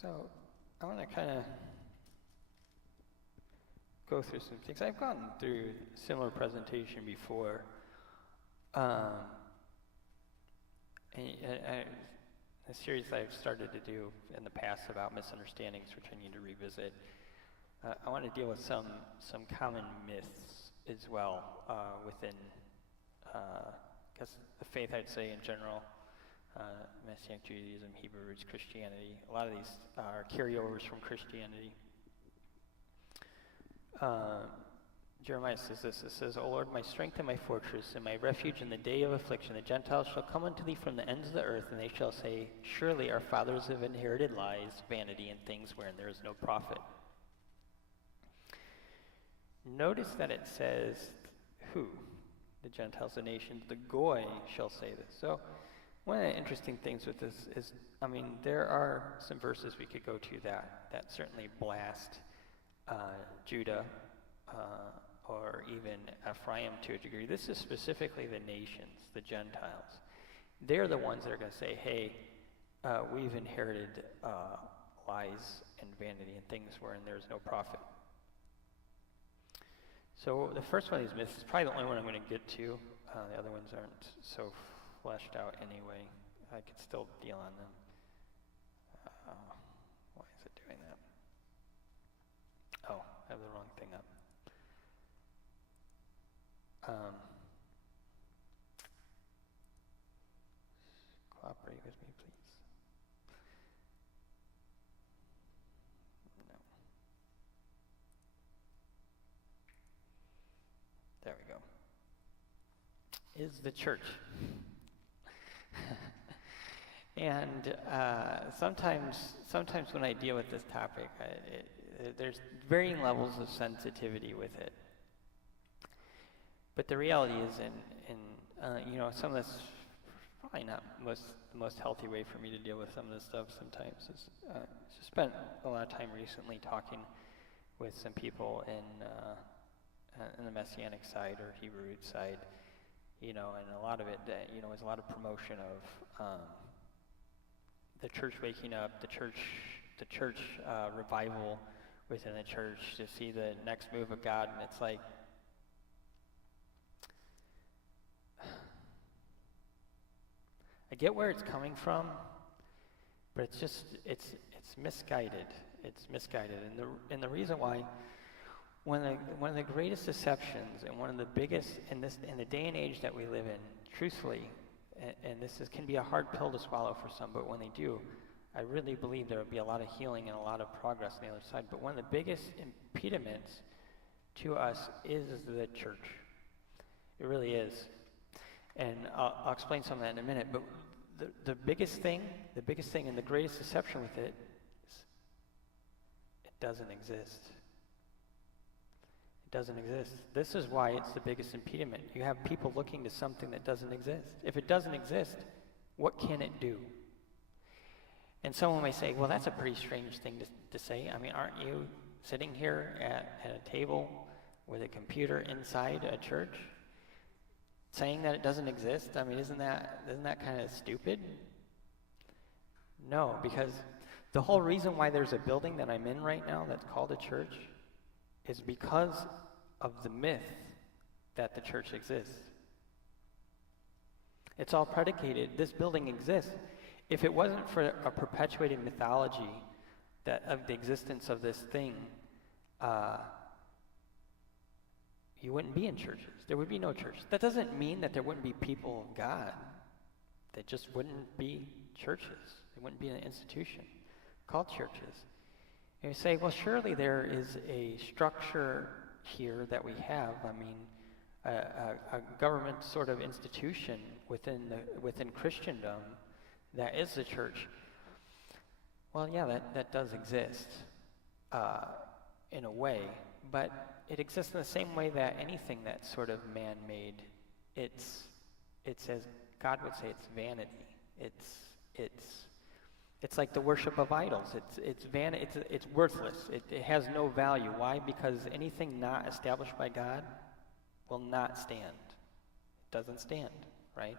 So I want to kind of go through some things. I've gone through a similar presentation before. A series I've started to do in the past about misunderstandings, which I need to revisit. I want to deal with some common myths as well within, I guess, the faith, I'd say, in general. Messianic Judaism, Hebrew roots, Christianity. A lot of these are carryovers from Christianity. Jeremiah says this. It says, O Lord, my strength and my fortress, and my refuge in the day of affliction. The Gentiles shall come unto thee from the ends of the earth, and they shall say, Surely our fathers have inherited lies, vanity, and things wherein there is no profit. Notice that it says, who? The Gentiles, the nations, the Goy shall say this. So, one of the interesting things with this is, there are some verses we could go to that certainly blast Judah or even Ephraim to a degree. This is specifically the nations, the Gentiles. They're the ones that are going to say, hey, we've inherited lies and vanity and things wherein there's no profit. So the first one of these myths is probably the only one I'm going to get to. The other ones aren't so fleshed out anyway. I could still deal on them. Why is it doing that? Oh, I have the wrong thing up. Cooperate with me, please. No. There we go. Is the church. And sometimes when I deal with this topic, there's varying levels of sensitivity with it. But the reality is, some of this probably not the most healthy way for me to deal with some of this stuff sometimes. Just spent a lot of time recently talking with some people in the Messianic side or Hebrew root side, and a lot of it, is a lot of promotion of the church waking up, the church revival within the church to see the next move of God, and it's like, I get where it's coming from, but it's misguided. It's misguided, and the reason why, one of the greatest deceptions and one of the biggest in the day and age that we live in, truthfully, and this can be a hard pill to swallow for some, but when they do, I really believe there will be a lot of healing and a lot of progress on the other side. But one of the biggest impediments to us is the church. It really is. And I'll explain some of that in a minute, but the biggest thing and the greatest deception with it is it doesn't exist. It doesn't exist. This is why it's the biggest impediment. You have people looking to something that doesn't exist. If it doesn't exist, what can it do? And someone may say, well, that's a pretty strange thing to say. Aren't you sitting here at a table with a computer inside a church saying that it doesn't exist? Isn't that kind of stupid? No, because the whole reason why there's a building that I'm in right now that's called a church is because of the myth that the church exists. It's all predicated, this building exists. If it wasn't for a perpetuated mythology of the existence of this thing, you wouldn't be in churches. There would be no church. That doesn't mean that there wouldn't be people of God. There just wouldn't be churches. There wouldn't be an institution called churches. And you say, well, surely there is a structure here that we have. A government sort of institution within Christendom that is the church. Well, yeah, that does exist in a way, but it exists in the same way that anything that's sort of man-made, it says, God would say it's vanity. It's like the worship of idols. It's worthless. It has no value. Why? Because anything not established by God will not stand. It doesn't stand, right?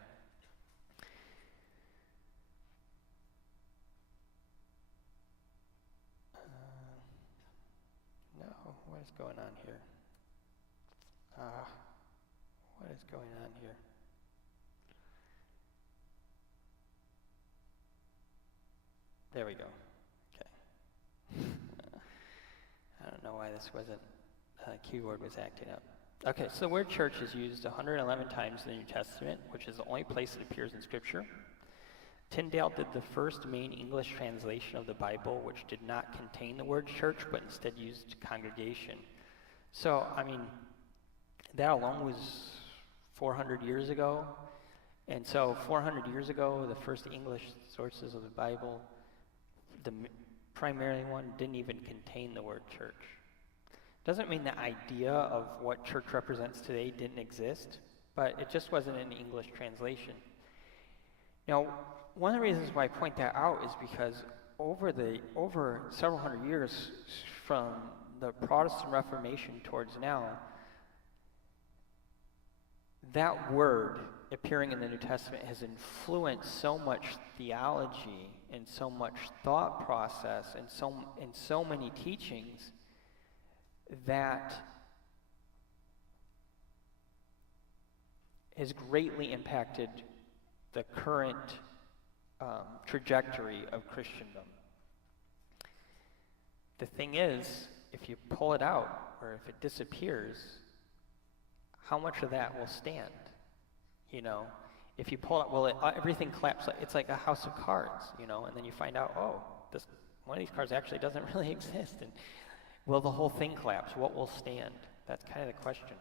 what is going on here? What is going on here? There we go. Okay. I don't know why this wasn't, keyboard was acting up. Okay, so the word church is used 111 times in the New Testament, which is the only place it appears in Scripture. Tyndale did the first main English translation of the Bible, which did not contain the word church, but instead used congregation. So, I mean, that alone was 400 years ago. And so 400 years ago, the first English sources of the Bible, the primary one, didn't even contain the word church. Doesn't mean the idea of what church represents today didn't exist, but it just wasn't in the English translation. Now, one of the reasons why I point that out is because over several hundred years from the Protestant Reformation towards now, that word appearing in the New Testament has influenced so much theology and so much thought process and so many teachings that has greatly impacted the current trajectory of Christendom. The thing is, if you pull it out, or if it disappears, how much of that will stand? You know, if you pull it, everything collapses. It's like a house of cards, you know, and then you find out, one of these cards actually doesn't really exist. And will the whole thing collapse? What will stand? That's kind of the question.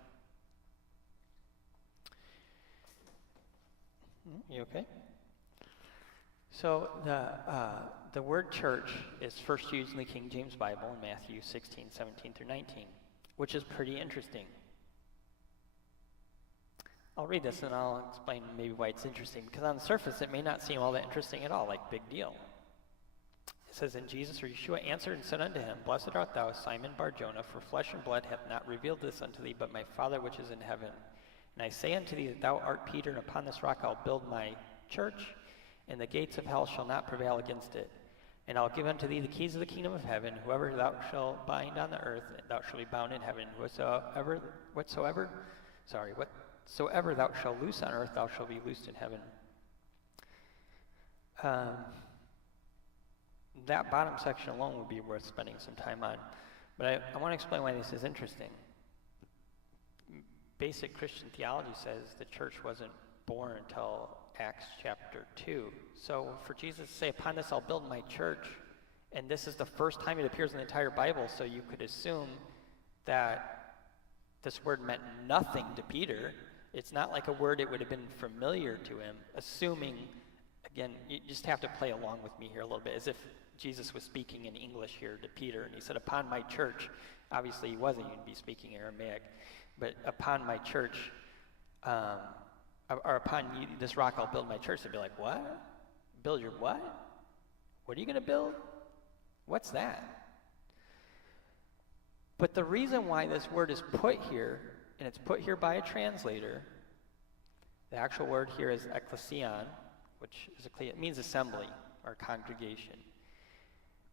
You okay? So the word church is first used in the King James Bible in Matthew 16, 17 through 19, which is pretty interesting. I'll read this and I'll explain maybe why it's interesting, because on the surface it may not seem all that interesting at all, like big deal. It says, "And Jesus or Yeshua answered and said unto him, Blessed art thou, Simon Bar-Jonah, for flesh and blood hath not revealed this unto thee, but my Father which is in heaven. And I say unto thee that thou art Peter, and upon this rock I'll build my church, and the gates of hell shall not prevail against it. And I'll give unto thee the keys of the kingdom of heaven. Whoever thou shalt bind on the earth, thou shalt be bound in heaven. Whatsoever thou shalt loose on earth, thou shalt be loosed in heaven." That bottom section alone would be worth spending some time on. But I want to explain why this is interesting. Basic Christian theology says the church wasn't born until Acts chapter 2. So for Jesus to say, "Upon this I'll build my church," and this is the first time it appears in the entire Bible, so you could assume that this word meant nothing to Peter. It's not like a word it would have been familiar to him, assuming, again, you just have to play along with me here a little bit, as if Jesus was speaking in English here to Peter, and he said, "Upon my church." Obviously he wasn't, you'd be speaking Aramaic, but "upon my church," or "upon you, this rock I'll build my church." They'd be like, "What? Build your what? What are you going to build? What's that?" But the reason why this word is put here, and it's put here by a translator, the actual word here is ekklesion, which is it means assembly or congregation.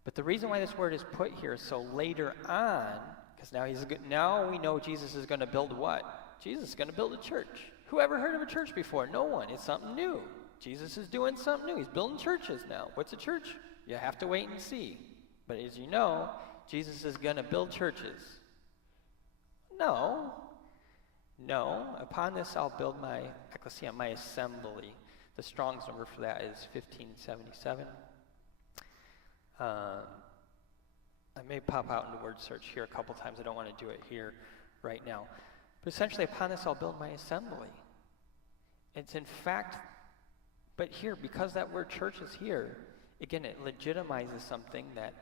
But the reason why this word is put here is so later on, because now we know Jesus is going to build what? Jesus is going to build a church. Who ever heard of a church before? No one. It's something new. Jesus is doing something new. He's building churches now. What's a church? You have to wait and see. But as you know, Jesus is going to build churches. No. Upon this I'll build my ecclesia, my assembly. The Strong's number for that is 1577. I may pop out into word search here a couple times. I don't want to do it here right now. But essentially, upon this I'll build my assembly. It's in fact, but here, because that word church is here, again, it legitimizes something that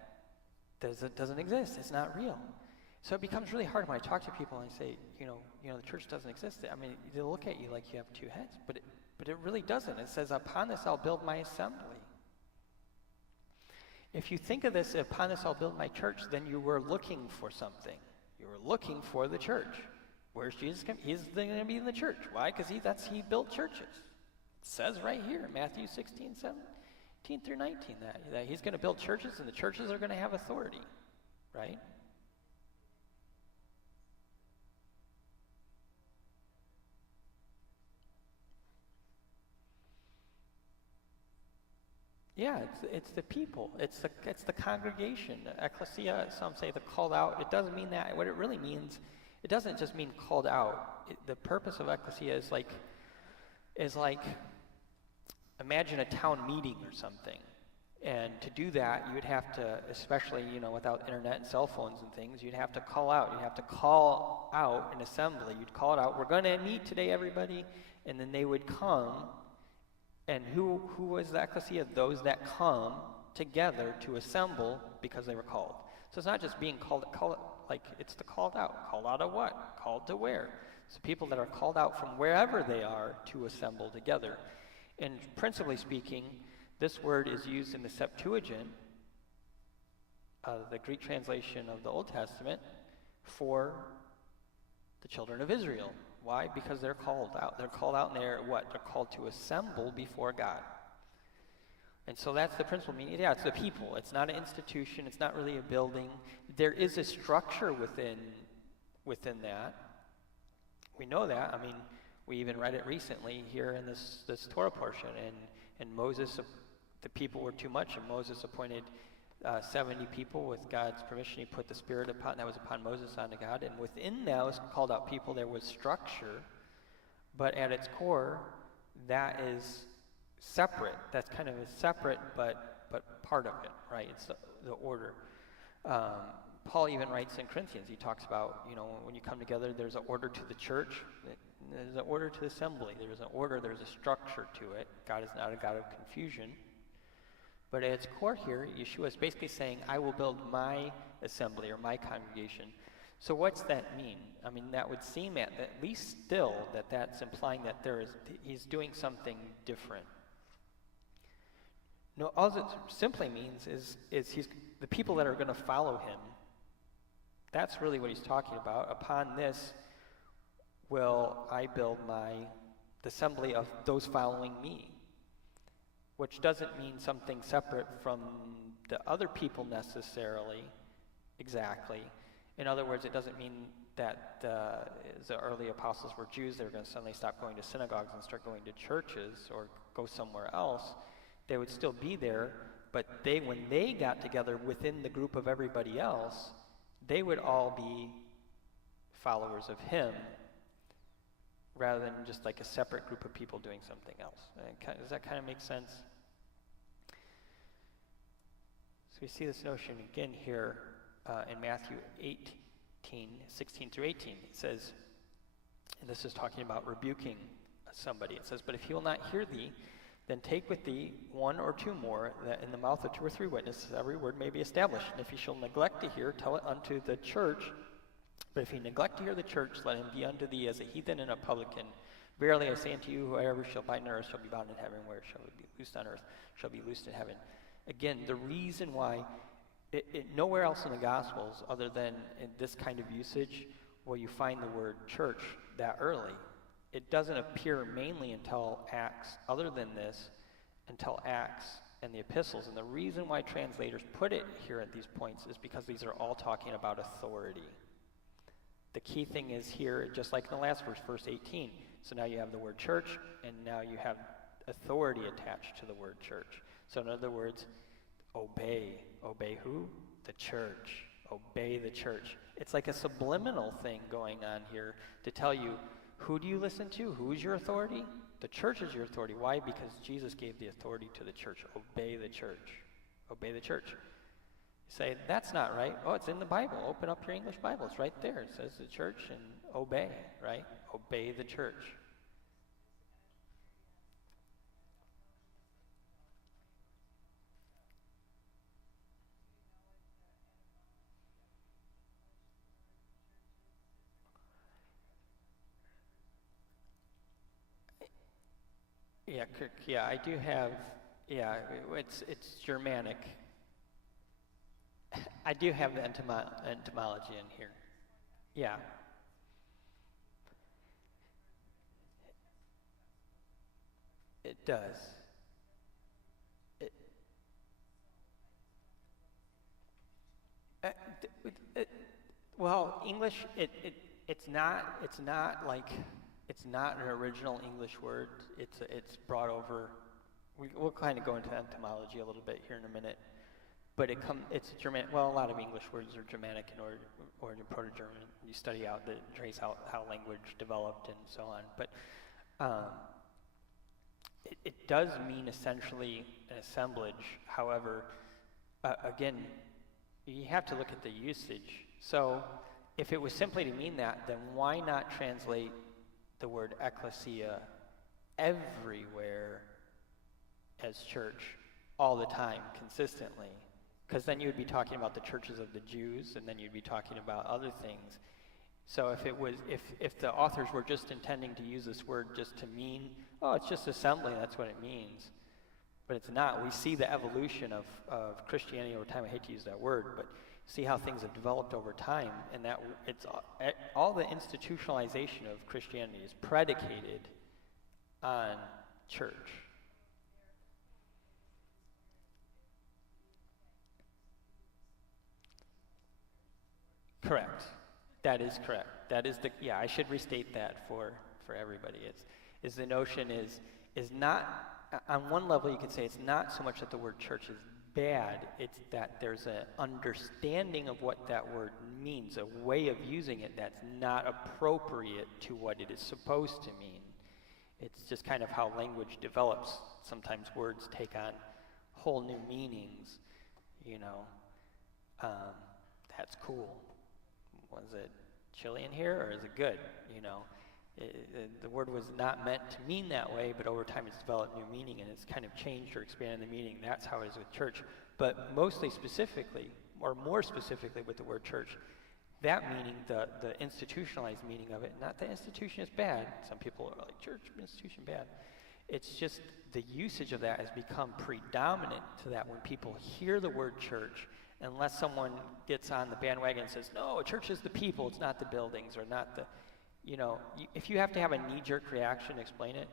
doesn't exist. It's not real. So it becomes really hard when I talk to people and I say, the church doesn't exist. I mean, they look at you like you have two heads, but it really doesn't. It says, "Upon this I'll build my assembly." If you think of this, "Upon this I'll build my church," then you were looking for something. You were looking for the church. Where's Jesus coming? He's going to be in the church. Why? Because he built churches. It says right here, Matthew 16, 17 through 19, that he's going to build churches, and the churches are going to have authority, right? Yeah, it's the people. It's the congregation. Ecclesia, some say the called out. It doesn't mean that. What it really means, it doesn't just mean called out. The purpose of ecclesia is like imagine a town meeting or something. And to do that, you would have to, especially, without internet and cell phones and things, you'd have to call out. You'd have to call out an assembly. You'd call it out, we're going to meet today, everybody. And then they would come. And who was the ecclesia? Those that come together to assemble because they were called. So it's not just being called like it's the called out. Called out of what? Called to where? So people that are called out from wherever they are to assemble together. And principally speaking, this word is used in the Septuagint, the Greek translation of the Old Testament, for the children of Israel. Why? Because they're called out. They're called out and they're what? They're called to assemble before God. And so that's the principal meaning. Yeah, it's the people. It's not an institution. It's not really a building. There is a structure within that. We know that. I mean, we even read it recently here in this Torah portion. And Moses, the people were too much, and Moses appointed 70 people with God's permission. He put the Spirit that was upon Moses onto God. And within those called out people, there was structure. But at its core, that is separate. That's kind of a separate but part of it, right? It's the order. Paul even writes in Corinthians, he talks about, when you come together, there's an order to the church. There's an order to the assembly. There's an order, there's a structure to it. God is not a God of confusion. But at its core here, Yeshua is basically saying, I will build my assembly or my congregation. So what's that mean? I mean, that would seem at least still that's implying that he's doing something different. No, all it simply means is he's the people that are going to follow him. That's really what he's talking about. Upon this will I build the assembly of those following me. Which doesn't mean something separate from the other people necessarily, exactly. In other words, it doesn't mean that the early apostles were Jews. They were going to suddenly stop going to synagogues and start going to churches or go somewhere else. They would still be there, but when they got together within the group of everybody else, they would all be followers of him rather than just like a separate group of people doing something else. Does that kind of make sense? So we see this notion again here in Matthew 18, 16 through 18. It says, and this is talking about rebuking somebody. It says, but if he will not hear thee, then take with thee one or two more, that in the mouth of two or three witnesses every word may be established. And if he shall neglect to hear, tell it unto the church. But if he neglect to hear the church, let him be unto thee as a heathen and a publican. Verily I say unto you, whoever shall bind on earth shall be bound in heaven, where shall be loosed on earth shall be loosed in heaven. Again, the reason why nowhere else in the Gospels other than in this kind of usage will you find the word church that early. It doesn't appear mainly until Acts, other than this, until Acts and the epistles. And the reason why translators put it here at these points is because these are all talking about authority. The key thing is here, just like in the last verse 18. So now you have the word church, and now you have authority attached to the word church. So in other words, obey. Obey who? The church. Obey the church. It's like a subliminal thing going on here to tell you, who do you listen to? Who's your authority? The church is your authority. Why? Because Jesus gave the authority to the church. Obey the church. Obey the church. You say, that's not right. Oh, it's in the Bible. Open up your English Bible. It's right there. It says the church and obey, right? Obey the church. Yeah, yeah, I do have, yeah, it's Germanic. I do have the entomology in here. Yeah. It does. It, uh, well, English, it's not like, it's not an original English word. It's brought over we'll kind of go into entomology a little bit here in a minute, but it's German. Well, a lot of English words are Germanic in order to Proto-German. You study out trace out how language developed and so on. But it does mean essentially an assemblage. However, again, you have to look at the usage. So if it was simply to mean that, then why not translate the word ecclesia everywhere as church all the time, consistently? Because then you would be talking about the churches of the Jews, and then you'd be talking about other things. So if the authors were just intending to use this word just to mean, oh, it's just assembly, that's what it means. But it's not. We see the evolution of Christianity over time. I hate to use that word, but see how things have developed over time, and that it's all the institutionalization of Christianity is predicated on church. Correct. That is correct. That is I should restate that for everybody. Is the notion is not, on one level you could say it's not so much that the word church is bad, it's that there's an understanding of what that word means, a way of using it that's not appropriate to what it is supposed to mean. It's just kind of how language develops. Sometimes words take on whole new meanings, That's cool. Was it chilly in here, or is it good? The word was not meant to mean that way, but over time it's developed new meaning, and it's kind of changed or expanded the meaning. That's how it is with church. But mostly specifically, or more specifically with the word church, that meaning, the institutionalized meaning of it, not the institution is bad. Some people are like, church, institution, bad. It's just the usage of that has become predominant to that when people hear the word church, unless someone gets on the bandwagon and says, no, a church is the people, it's not the buildings, or not the, if you have to have a knee-jerk reaction to explain it,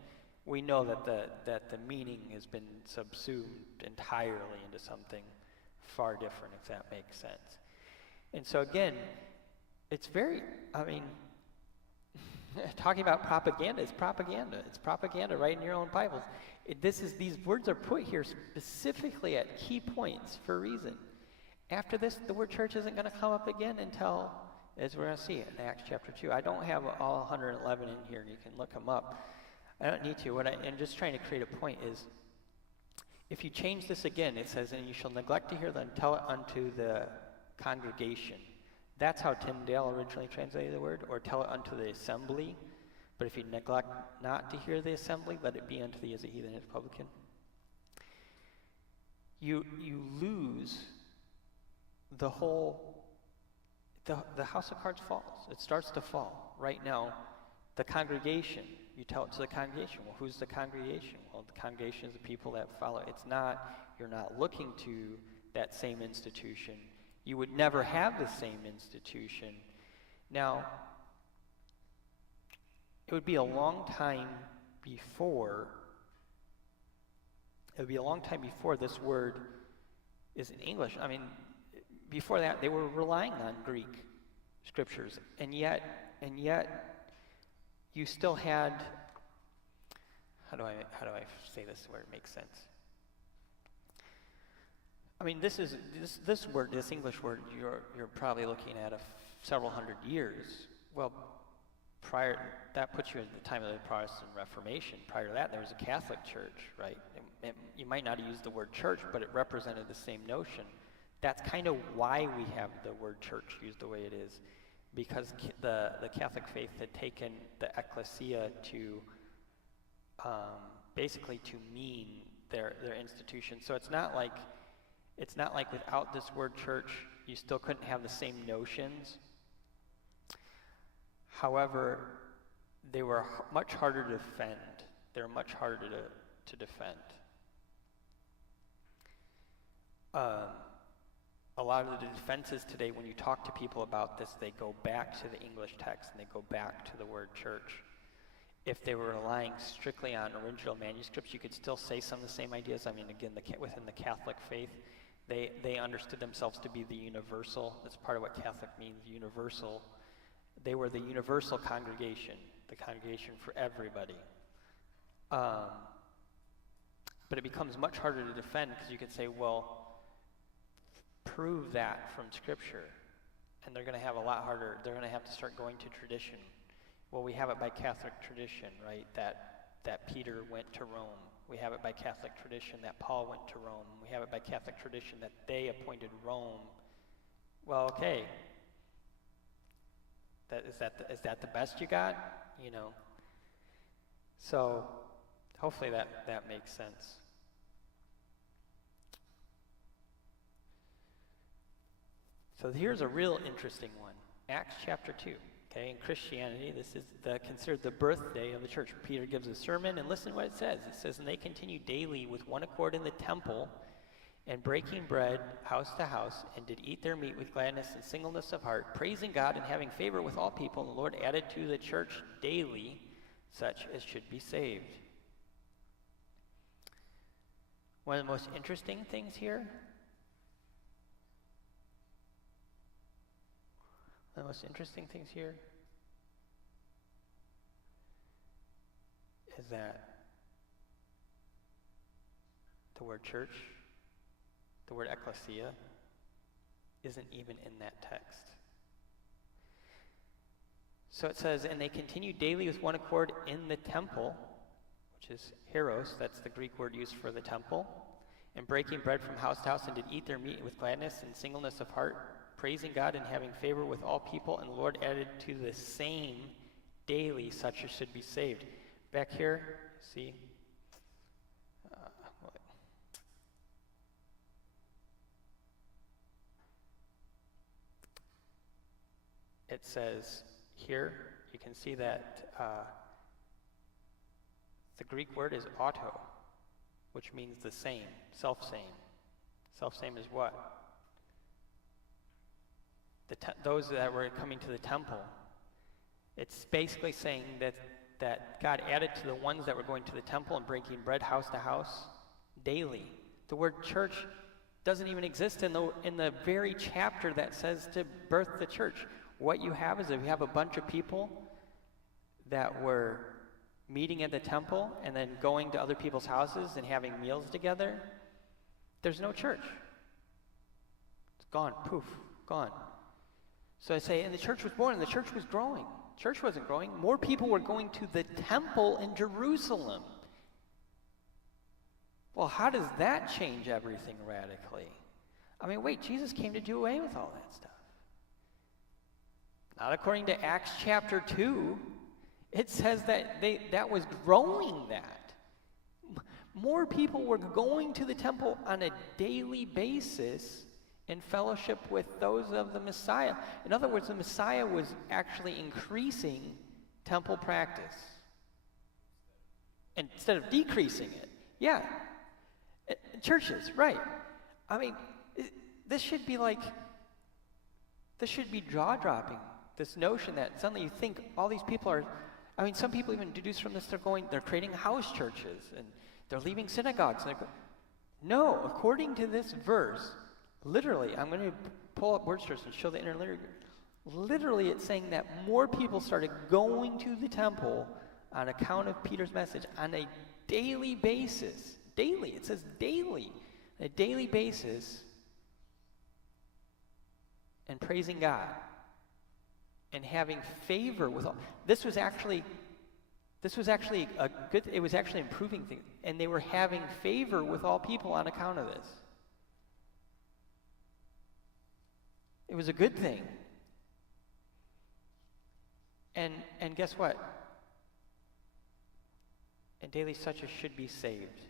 we know that the meaning has been subsumed entirely into something far different, if that makes sense. And so again, it's very, talking about propaganda, it's propaganda. It's propaganda right in your own Bibles. These words are put here specifically at key points for a reason. After this, the word church isn't going to come up again until, as we're going to see in Acts chapter 2. I don't have all 111 in here. You can look them up. I don't need to. I'm just trying to create a point is, if you change this again, it says, and you shall neglect to hear them, tell it unto the congregation. That's how Tyndale originally translated the word, or tell it unto the assembly. But if you neglect not to hear the assembly, let it be unto thee as a heathen and publican. You lose the whole, the house of cards falls. It starts to fall. Right now, the congregation, you tell it to the congregation. Well, who's the congregation? Well, the congregation is the people that follow. You're not looking to that same institution. You would never have the same institution. Now, it would be a long time before this word is in English. Before that, they were relying on Greek scriptures, and yet you still had. How do I say this where it makes sense? This word, this English word, you're probably looking at several hundred years. Well, that puts you at the time of the Protestant Reformation. Prior to that, there was a Catholic Church, right? You might not have used the word church, but it represented the same notion. That's kind of why we have the word church used the way it is, because the Catholic faith had taken the ecclesia to basically to mean their institution. So it's not like without this word church, you still couldn't have the same notions. However, they were much harder to defend. They were much harder to defend. A lot of the defenses today, when you talk to people about this, they go back to the English text and they go back to the word church. If they were relying strictly on original manuscripts, you could still say some of the same ideas. Again, within the Catholic faith, they understood themselves to be the universal. That's part of what Catholic means, universal. They were the universal congregation, the congregation for everybody. But it becomes much harder to defend because you could say, well, prove that from Scripture. And they're going to have a lot harder. They're going to have to start going to tradition. Well, we have it by Catholic tradition, right? That Peter went to Rome. We have it by Catholic tradition that Paul went to Rome. We have it by Catholic tradition that they appointed Rome. Well, okay. Is that the best you got? You know. So hopefully that makes sense. So here's a real interesting one. Acts chapter 2. Okay, in Christianity, this is considered the birthday of the church. Peter gives a sermon, and listen to what it says. It says, "And they continued daily with one accord in the temple, and breaking bread house to house, and did eat their meat with gladness and singleness of heart, praising God and having favor with all people. And the Lord added to the church daily such as should be saved." One of the most interesting things here, is that the word church, the word ecclesia, isn't even in that text. So it says, "And they continued daily with one accord in the temple," which is hieros, that's the Greek word used for the temple, "and breaking bread from house to house, and did eat their meat with gladness and singleness of heart, praising God and having favor with all people, and the Lord added to the same daily such as should be saved." Back here, see? It says here, you can see that the Greek word is auto, which means the same, self-same. Self-same is what? Those that were coming to the temple. It's basically saying that God added to the ones that were going to the temple and breaking bread house to house daily. The word church doesn't even exist in the very chapter that says to birth the church. What you have is you have a bunch of people that were meeting at the temple and then going to other people's houses and having meals together. There's no church. It's gone, poof, gone. So I say, and the church was born, and the church was growing. Church wasn't growing. More people were going to the temple in Jerusalem. Well, how does that change everything radically? I mean, wait, Jesus came to do away with all that stuff. Not according to Acts chapter 2. It says that was growing that. More people were going to the temple on a daily basis in fellowship with those of the Messiah. In other words, the Messiah was actually increasing temple practice instead of decreasing it. Yeah. Churches, right. I mean, this should be jaw-dropping, this notion that suddenly you think all these people are, I mean, some people even deduce from this they're creating house churches, and they're leaving synagogues. No, according to this verse, literally, I'm going to pull up word search and show the interlinear. Literally, it's saying that more people started going to the temple on account of Peter's message on a daily basis. Daily, it says daily. On a daily basis, and praising God and having favor with all. This was actually a good. It was actually improving things, and they were having favor with all people on account of this. It was a good thing. And guess what? And daily such as should be saved.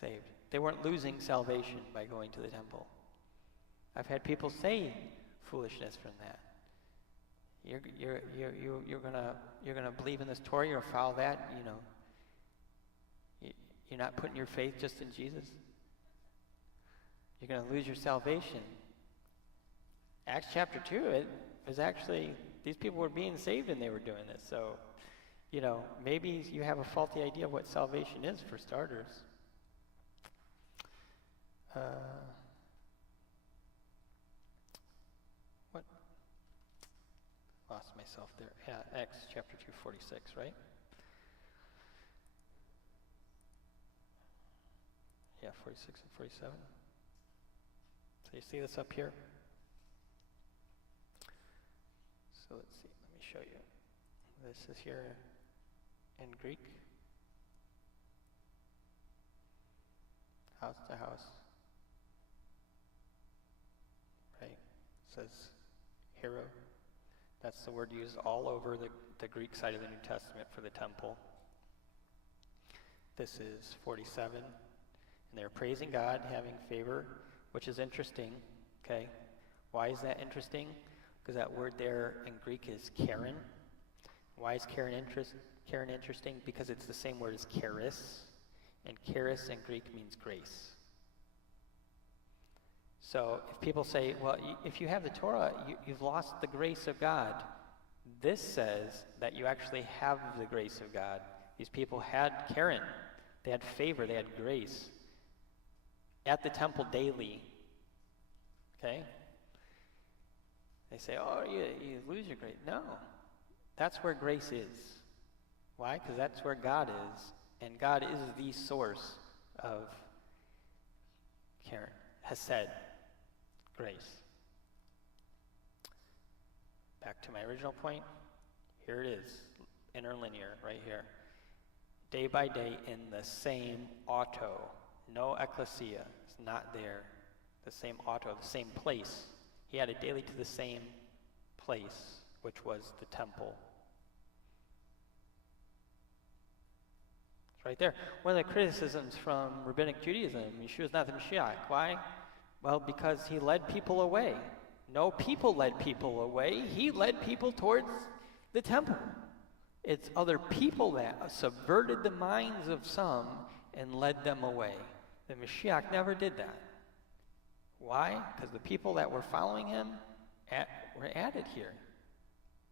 Saved. They weren't losing salvation by going to the temple. I've had people say foolishness from that. You're gonna believe in this Torah, you're gonna follow that, you know. You're not putting your faith just in Jesus. You're gonna lose your salvation. Acts chapter 2, it was actually, these people were being saved and they were doing this. So, you know, maybe you have a faulty idea of what salvation is, for starters. What? Lost myself there. Yeah, Acts chapter 2:46, right? 46 and 47. So you see this up here? So let's see, let me show you. This is here in Greek. House to house. Right? It says hero. That's the word used all over the Greek side of the New Testament for the temple. This is 47. And they're praising God, having favor, which is interesting. Okay? Why is that interesting? Because that word there in Greek is Karen. Why is Karen interesting? Because it's the same word as charis. And charis in Greek means grace. So if people say, well, if you have the Torah, you've lost the grace of God. This says that you actually have the grace of God. These people had Karen. They had favor. They had grace at the temple daily. Okay? They say, oh, you lose your grace. No. That's where grace is. Why? Because that's where God is. And God is the source of Karen, Hesed, grace. Back to my original point. Here it is, interlinear, right here. Day by day in the same auto. No ecclesia. It's not there. The same auto, the same place. He added daily to the same place, which was the temple. It's right there. One of the criticisms from Rabbinic Judaism, Yeshua's not the Mashiach. Why? Well, because he led people away. No people led people away. He led people towards the temple. It's other people that subverted the minds of some and led them away. The Mashiach never did that. Why? Because the people that were following him were added here,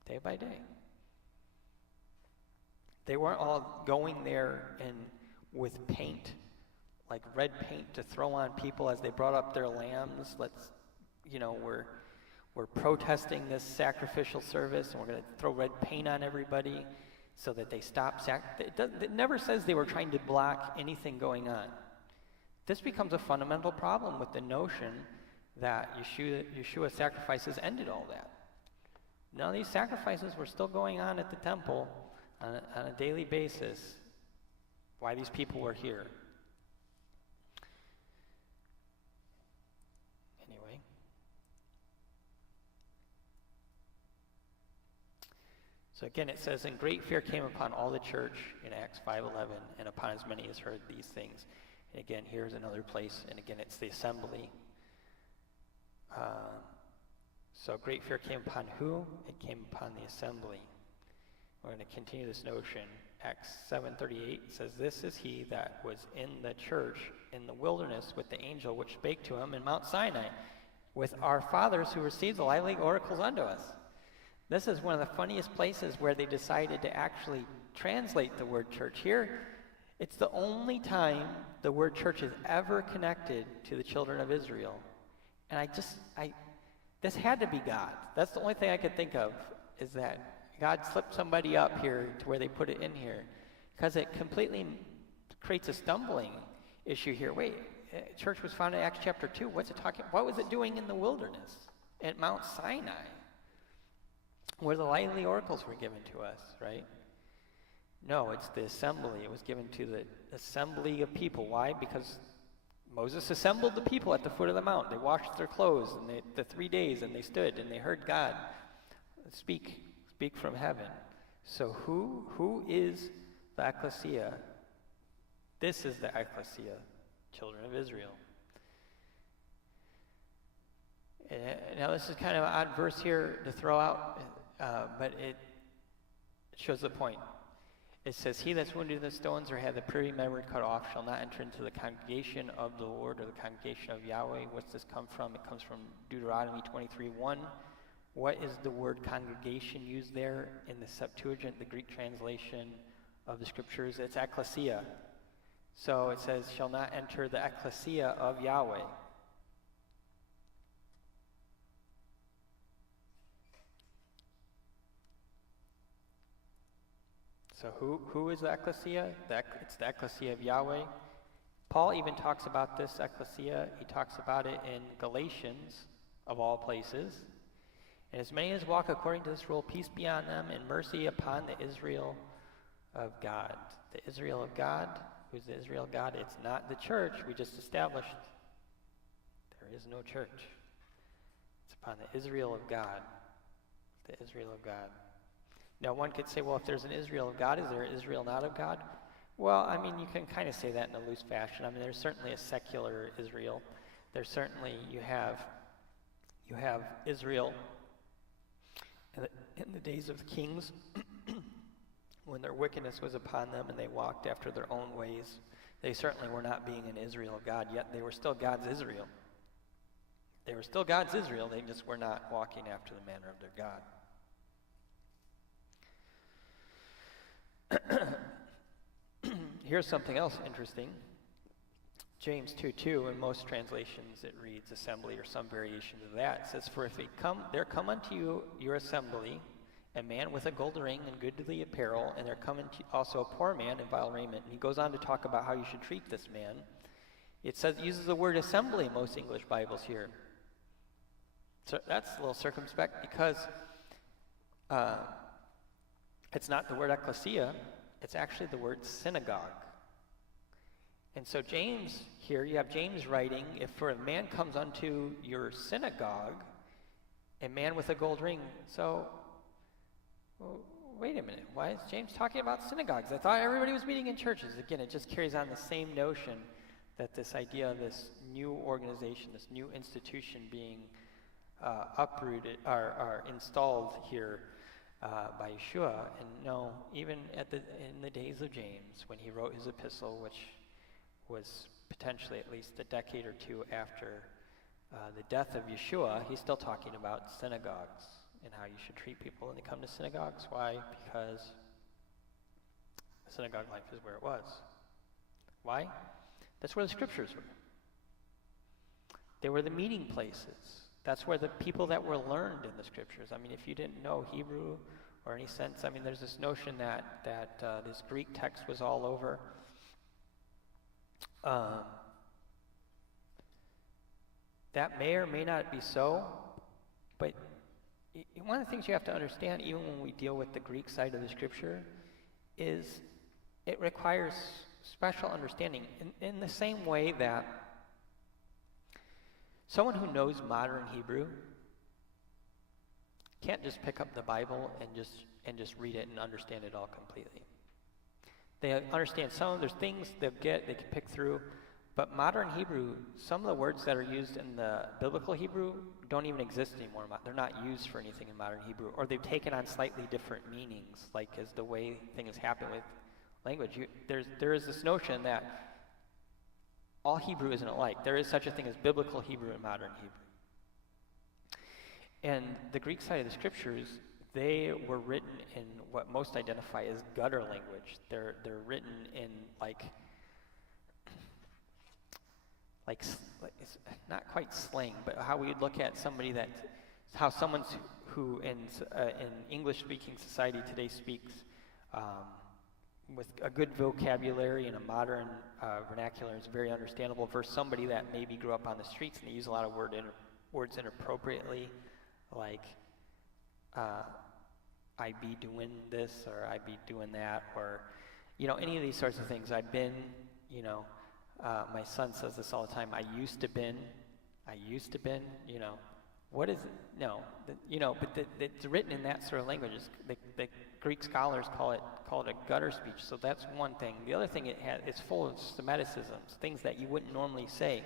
day by day. They weren't all going there and with paint, like red paint to throw on people as they brought up their lambs. We're protesting this sacrificial service, and we're going to throw red paint on everybody so that they stop. It never says they were trying to block anything going on. This becomes a fundamental problem with the notion that Yeshua's sacrifices ended all that. No, these sacrifices were still going on at the temple on a daily basis. Why these people were here. Anyway. So again, it says, and great fear came upon all the church in Acts 5:11, and upon as many as heard these things. And again, here's another place, and again, it's the assembly. So great fear came upon who? It came upon the assembly. We're going to continue this notion. Acts 7:38 says, this is he that was in the church in the wilderness with the angel which spake to him in Mount Sinai, with our fathers who received the lively oracles unto us. This is one of the funniest places where they decided to actually translate the word church. Here, it's the only time the word church is ever connected to the children of Israel. And this had to be God. That's the only thing I could think of, is that God slipped somebody up here to where they put it in here. Because it completely creates a stumbling issue here. Wait, church was founded in Acts chapter 2. What's it talking? What was it doing in the wilderness at Mount Sinai, where the lively oracles were given to us, right? No, it's the assembly. It was given to the assembly of people. Why? Because Moses assembled the people at the foot of the mount. They washed their clothes and the 3 days, and they stood and they heard God speak from heaven. So who is the ecclesia? This is the ecclesia, children of Israel. Now this is kind of an odd verse here to throw out, but it shows the point. It says, he that's wounded in the stones or had the privy member cut off shall not enter into the congregation of the Lord or the congregation of Yahweh. What's this come from? It comes from Deuteronomy 23:1. What is the word congregation used there in the Septuagint, the Greek translation of the scriptures? It's ecclesia. So it says, shall not enter the ecclesia of Yahweh. So who is the ecclesia? It's the ecclesia of Yahweh. Paul even talks about this ecclesia. He talks about it in Galatians, of all places. And as many as walk according to this rule, peace be on them and mercy upon the Israel of God. The Israel of God, who's the Israel of God? It's not the church. We just established there is no church. It's upon the Israel of God. The Israel of God. Now one could say, well, if there's an Israel of God, is there an Israel not of God? Well, I mean, you can kind of say that in a loose fashion. I mean, there's certainly a secular Israel. There's certainly, you have Israel in the days of the kings when their wickedness was upon them and they walked after their own ways. They certainly were not being an Israel of God, yet they were still God's Israel. They were still God's Israel, they just were not walking after the manner of their God. Here's something else interesting. James 2:2, in most translations it reads assembly or some variation of that. It says, for if there come unto you your assembly, a man with a gold ring and goodly apparel, and there come also a poor man in vile raiment. And he goes on to talk about how you should treat this man. It uses the word assembly in most English Bibles here. So that's a little circumspect because it's not the word ecclesia, it's actually the word synagogue. And so James, here you have James writing, if for a man comes unto your synagogue, a man with a gold ring. So, well, wait a minute, why is James talking about synagogues? I thought everybody was meeting in churches. Again, it just carries on the same notion that this idea of this new organization, this new institution being uprooted or installed here by Yeshua. And no, even in the days of James, when he wrote his epistle, which was potentially at least a decade or two after the death of Yeshua, he's still talking about synagogues and how you should treat people when they come to synagogues. Why? Because the synagogue life is where it was. Why? That's where the scriptures were. They were the meeting places. That's where the people that were learned in the scriptures. I mean, if you didn't know Hebrew or any sense, I mean, there's this notion that this Greek text was all over. That may or may not be so, but one of the things you have to understand, even when we deal with the Greek side of the scripture, is it requires special understanding in the same way that someone who knows modern Hebrew can't just pick up the Bible and just read it and understand it all completely. They understand there's things they can pick through, but modern Hebrew, some of the words that are used in the biblical Hebrew don't even exist anymore. They're not used for anything in modern Hebrew, or they've taken on slightly different meanings, like as the way things happen with language. There is this notion that all Hebrew isn't alike. There is such a thing as biblical Hebrew and modern Hebrew. And the Greek side of the scriptures, they were written in what most identify as gutter language. They're written in like it's not quite slang, but how we would look at somebody how someone who in English-speaking society today speaks with a good vocabulary and a modern vernacular is very understandable versus somebody that maybe grew up on the streets and they use a lot of words inappropriately, like I be doing this or I be doing that, or any of these sorts of things. I've been, my son says this all the time, I used to been, what is it? No, but it's written in that sort of language. The Greek scholars call it a gutter speech. So that's one thing. The other thing it's full of Semiticisms, things that you wouldn't normally say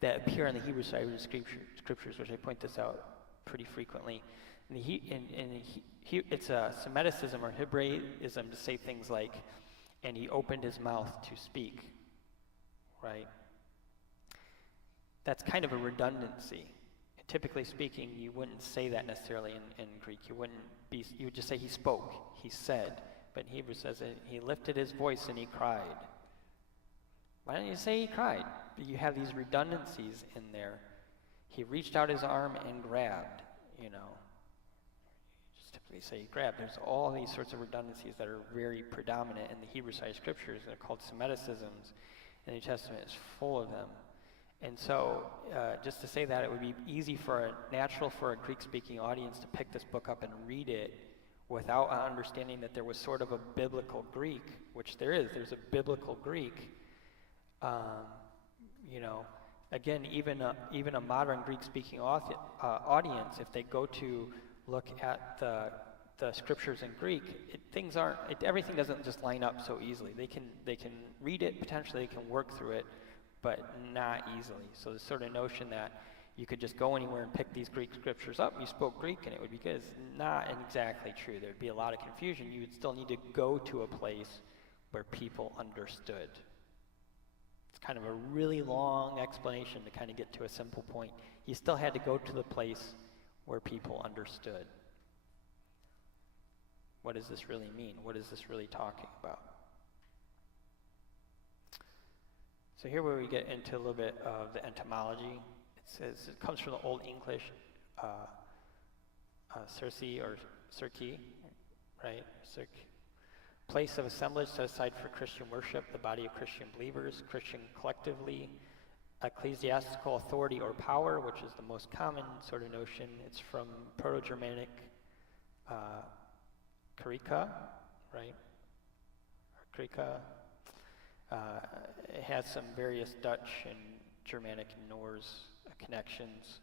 that appear on the Hebrew side of the scriptures, which I point this out pretty frequently. It's a Semiticism or Hebraism to say things like, and he opened his mouth to speak, right? That's kind of a redundancy. Typically speaking, you wouldn't say that necessarily in Greek. You would just say he spoke, he said. But in Hebrew says he lifted his voice and he cried. Why don't you say he cried? You have these redundancies in there. He reached out his arm and grabbed, Just typically say he grabbed. There's all these sorts of redundancies that are very predominant in the Hebrew side of scriptures. They're called Semiticisms. And the New Testament is full of them. And so, just to say that, it would be natural for a Greek-speaking audience to pick this book up and read it without understanding that there was sort of a biblical Greek, which there's a biblical Greek. Again, even a modern Greek-speaking audience, if they go to look at the scriptures in Greek, everything doesn't just line up so easily. They can read it, potentially they can work through it, but not easily. So the sort of notion that you could just go anywhere and pick these Greek scriptures up, you spoke Greek and it would be good, is not exactly true. There'd be a lot of confusion. You would still need to go to a place where people understood. It's kind of a really long explanation to kind of get to a simple point. You still had to go to the place where people understood. What does this really mean? What is this really talking about? So here where we get into a little bit of the etymology. It says it comes from the Old English, circe or circe, right? Circe. Place of assemblage set aside for Christian worship, the body of Christian believers, Christian collectively, ecclesiastical authority or power, which is the most common sort of notion. It's from Proto-Germanic Karika, right? Or Karika. It has some various Dutch and Germanic and Norse connections.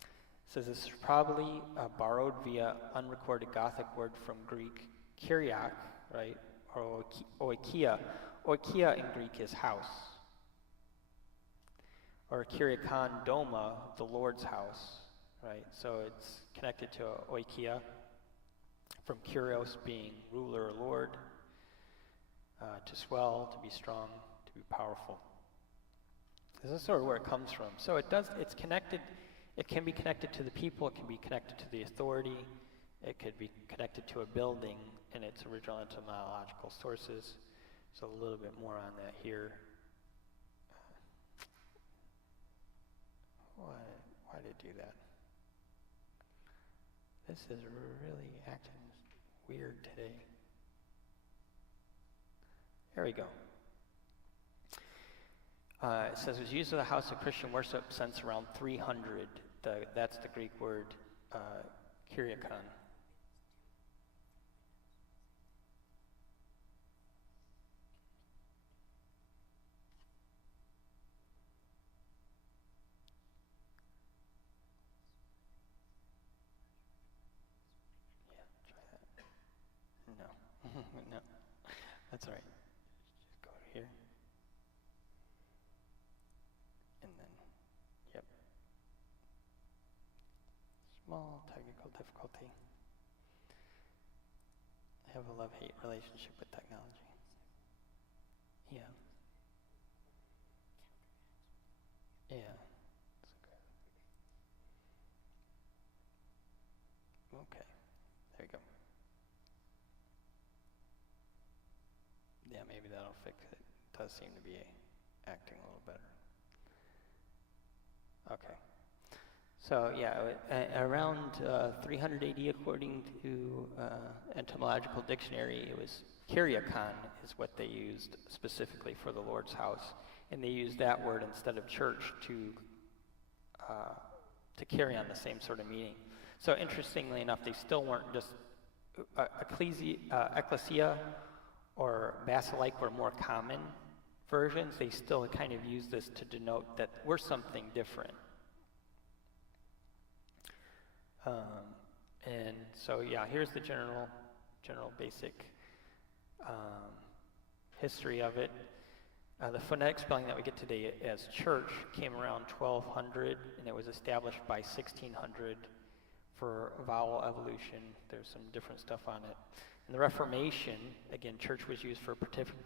It says this is probably borrowed via unrecorded Gothic word from Greek kyriak, right, or oikia. Oikia in Greek is house. Or kyriakon doma, the Lord's house, right? So it's connected to oikia, from kyrios being ruler or lord, to swell, to be strong, to be powerful. This is sort of where it comes from. So it's connected, it can be connected to the people, it can be connected to the authority, it could be connected to a building and its original etymological sources. So a little bit more on that here. Why did it do that? This is really acting weird today. There we go. It says it was used as a house of Christian worship since around 300. That's the Greek word kyriakon. No, that's all right. Just go here. And then, yep. Small technical difficulty. I have a love-hate relationship with technology. Yeah. Yeah. Okay. There you go. Yeah, maybe that'll fix it. It does seem to be acting a little better. Okay. So yeah, around 300 AD, according to Entomological Dictionary, it was kyriakon is what they used specifically for the Lord's house, and they used that word instead of church to carry on the same sort of meaning. So interestingly enough, they still weren't just ecclesia or basileik were more common versions. They still kind of use this to denote that we're something different. And so yeah, here's the general basic history of it. The phonetic spelling that we get today as church came around 1200, and it was established by 1600 for vowel evolution. There's some different stuff on it. In the Reformation, again, church was used for a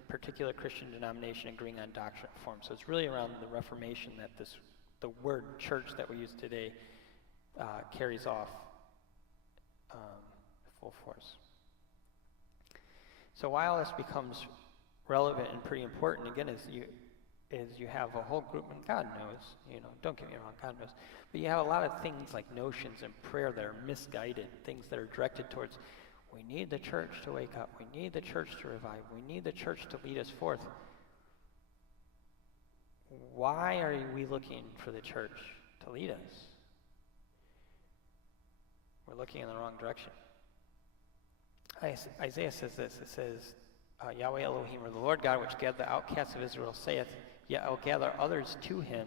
particular Christian denomination agreeing on doctrine and form. So it's really around the Reformation that the word church that we use today carries off full force. So while this becomes relevant and pretty important, again, is you have a whole group, and God knows, don't get me wrong, God knows, but you have a lot of things like notions and prayer that are misguided, things that are directed towards, we need the church to wake up, we need the church to revive, we need the church to lead us forth. why are we looking for the church to lead us? We're looking in the wrong direction. Isaiah says this. It says, Yahweh Elohim, or the Lord God, which gathered the outcasts of Israel, saith, Yet I'll gather others to him,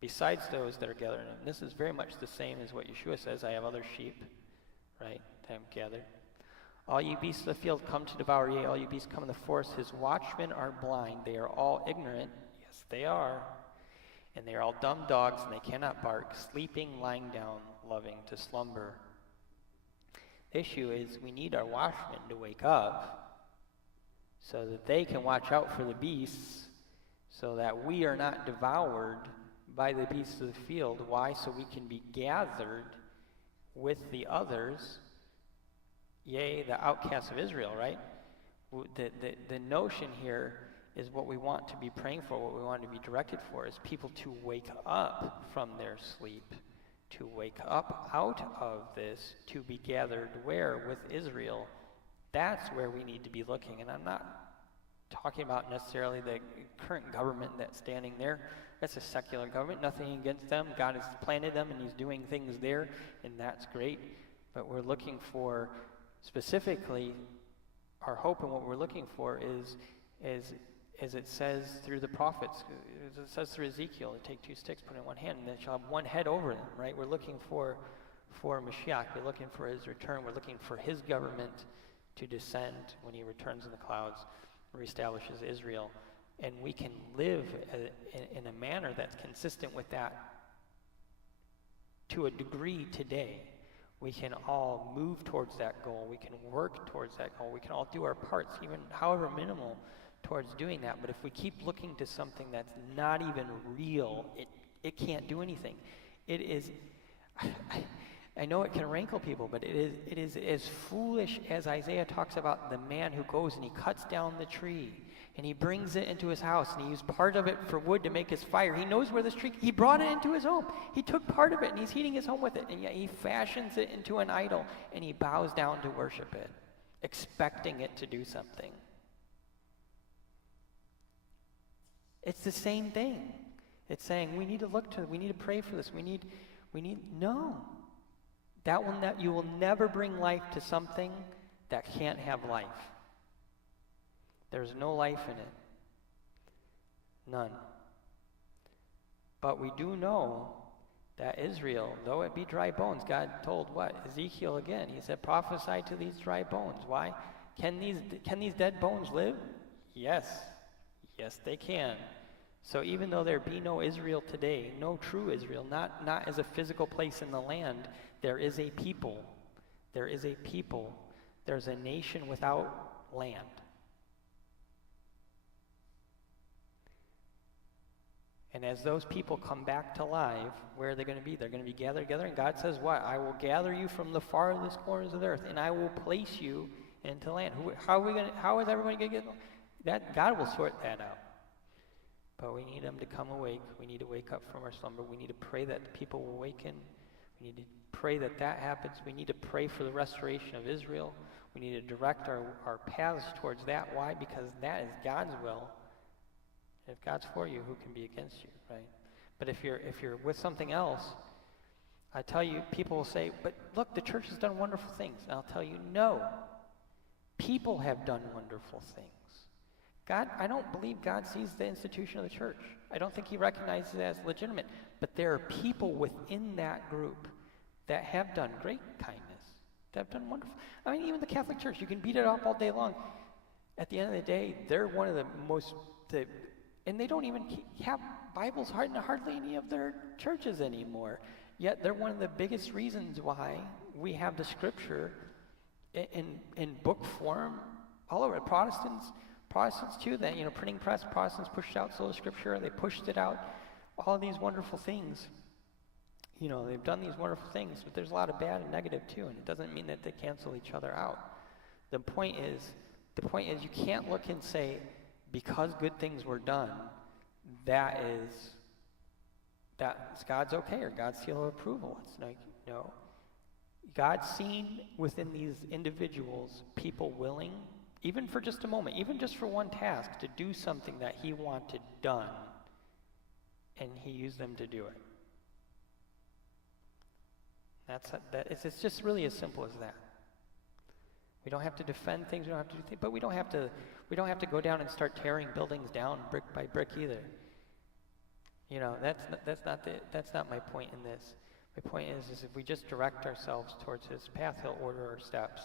besides those that are gathered in him. This is very much the same as what Yeshua says, I have other sheep, right, that I have gathered. All you beasts of the field come to devour, yea, all you beasts come in the forest. His watchmen are blind, they are all ignorant. Yes, they are. And they are all dumb dogs, and they cannot bark, sleeping, lying down, loving to slumber. The issue is we need our watchmen to wake up so that they can watch out for the beasts, so that we are not devoured by the beasts of the field. Why? So we can be gathered with the others, yea, the outcasts of Israel, right? The notion here is what we want to be praying for, what we want to be directed for, is people to wake up from their sleep, to wake up out of this, to be gathered where? With Israel. That's where we need to be looking. And I'm not talking about necessarily the current government that's standing there. That's a secular government, nothing against them. God has planted them and he's doing things there, and that's great. But we're looking for, specifically, our hope and what we're looking for is as it says through the prophets, as it says through Ezekiel, to take two sticks, put in one hand, and they shall have one head over them, right? We're looking for Mashiach. We're looking for his return. We're looking for his government to descend when he returns in the clouds, reestablishes Israel. And we can live in a manner that's consistent with that to a degree today. We can all move towards that goal. We can work towards that goal. We can all do our parts, even however minimal, towards doing that. But if we keep looking to something that's not even real, it can't do anything. It is, I know it can rankle people, but it is as foolish as Isaiah talks about the man who goes and he cuts down the tree and he brings it into his house and he used part of it for wood to make his fire. He knows where this tree, he brought it into his home. He took part of it and he's heating his home with it, and yet he fashions it into an idol and he bows down to worship it, expecting it to do something. It's the same thing. It's saying we need to pray for this. No. You will never bring life to something that can't have life. There's no life in it. None. But we do know that Israel, though it be dry bones, God told what? Ezekiel again. He said, prophesy to these dry bones. Why? Can these dead bones live? Yes. Yes, they can. So even though there be no Israel today, no true Israel, not as a physical place in the land, there is a people. There is a people. There's a nation without land. And as those people come back to life, where are they going to be? They're going to be gathered together. And God says what? I will gather you from the farthest corners of the earth, and I will place you into land. How is everybody going to get that? God will sort that out. But we need them to come awake. We need to wake up from our slumber. We need to pray that the people will awaken. We need to pray that happens. We need to pray for the restoration of Israel. We need to direct our paths towards that. Why? Because that is God's will. If God's for you, who can be against you, right? But if you're with something else, I tell you, people will say, but look, the church has done wonderful things. And I'll tell you, no. People have done wonderful things. I don't believe God sees the institution of the church. I don't think he recognizes it as legitimate. But there are people within that group that have done great kindness, that have done wonderful. I mean, even the Catholic Church, you can beat it up all day long. At the end of the day, they're one of the most, and they don't even have Bibles in hardly any of their churches anymore. Yet they're one of the biggest reasons why we have the scripture in book form all over. Protestants too, that, printing press, Protestants pushed out sola scriptura, they pushed it out, all of these wonderful things. They've done these wonderful things, but there's a lot of bad and negative too, and it doesn't mean that they cancel each other out. The point is you can't look and say, because good things were done, that's God's okay, or God's seal of approval. It's like, no. God's seen within these individuals people willing even for just a moment, even just for one task, to do something that he wanted done, and he used them to do it. It's just really as simple as that. We don't have to defend things, we don't have to do things, but we don't have to go down and start tearing buildings down brick by brick either. You know, that's not my point in this. My point is if we just direct ourselves towards his path, he'll order our steps.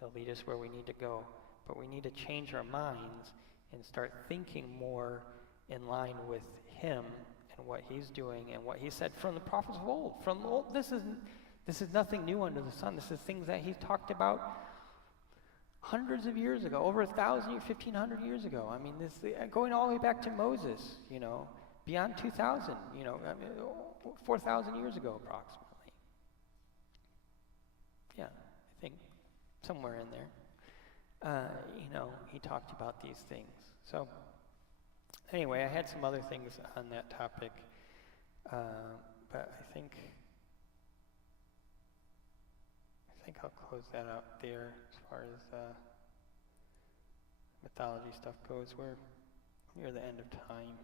He'll lead us where we need to go. But we need to change our minds and start thinking more in line with him and what he's doing and what he said from the prophets of old. This is nothing new under the sun. This is things that he talked about hundreds of years ago, over 1,000 years, 1,500 years ago. I mean, going all the way back to Moses, you know, beyond 2,000, you know, I mean, 4,000 years ago approximately. Yeah, I think somewhere in there. You know, he talked about these things. So anyway, I had some other things on that topic, but I think I'll close that out there as far as mythology stuff goes. We're near the end of time.